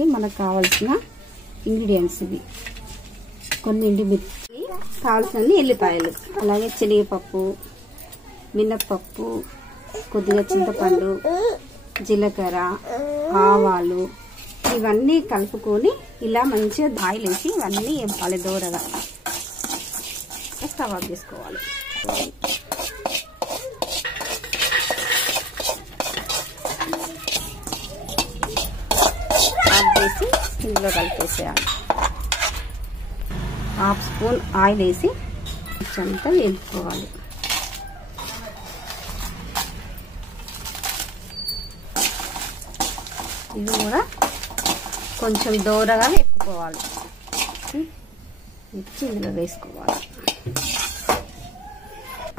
కి మనకు కావాల్సిన ఇంగ్రీడియంట్స్ ఇవి. కొన్ని ఎండుమిర్చి, కావాల్సిన ఎల్లిపాయలు, అలాగే శనగపప్పు, మినప్పప్పు, కొద్దిగా చింతపండు, జీలకర్ర, ఆవాలు ఇవన్నీ కలుపుకొని ఇలా మంచిగా ఆయిల్ వేసి ఇవన్నీ వేపాలి. దూరగా స్టవ్ ఆఫ్ చేసుకోవాలి. ఆఫ్ చేసి ఇందులో కలిపేసేయాలి. హాఫ్ స్పూన్ ఆయిల్ వేసి అంతా వేసుకోవాలి. ఇది కూడా కొంచెం దూరగా వేసుకోవాలి. మిర్చి ఇందులో వేసుకోవాలి.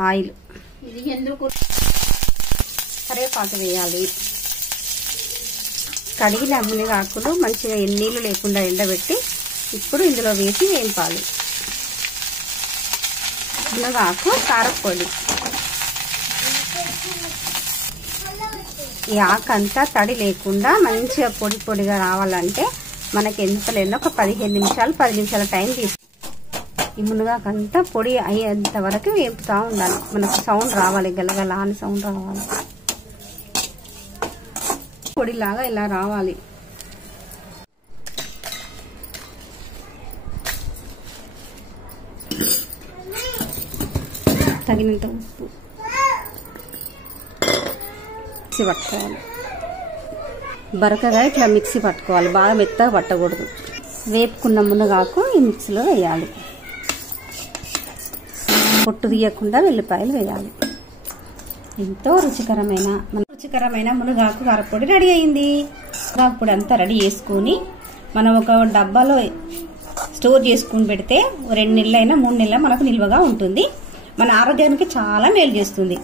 ఆయిల్ ఇది ఎందుకు కరివేపాకు వేయాలి. కడిగిన మునగాకులు మంచిగా నీళ్లు లేకుండా ఎండబెట్టి ఇప్పుడు ఇందులో వేసి వేయించాలి. మునగాకు, కారపొడి, ఈ ఆకంతా తడి లేకుండా మంచిగా పొడి పొడిగా రావాలంటే మనకి ఎంత లేదో ఒక 15 నిమిషాలు 10 నిమిషాల టైం తీసుకు. ఈ మునగాకంతా పొడి అయ్యేంత వరకు వేపుతా ఉండాలి. మనకు సౌండ్ రావాలి, గలగల అని సౌండ్ రావాలి. పొడిలాగా ఇలా రావాలి. తగినంత ఉప్పు మిక్సీ పట్టుకోవాలి. బరకగా ఇట్లా మిక్సీ పట్టుకోవాలి, బాగా మెత్తగా పట్టకూడదు. వేపుకున్న మునగాకు ఈ మిక్సీలో వేయాలి. పొట్టు తీయకుండా వెల్లిపాయలు వేయాలి. ఎంతో రుచికరమైన మునగాకు కారపొడి రెడీ అయింది. మునగాకు పొడి అంతా రెడీ చేసుకుని మనం ఒక డబ్బాలో స్టోర్ చేసుకుని పెడితే 2 నెలలైనా 3 నెలల మనకు నిల్వగా ఉంటుంది. మన ఆరోగ్యానికి చాలా మేలు చేస్తుంది.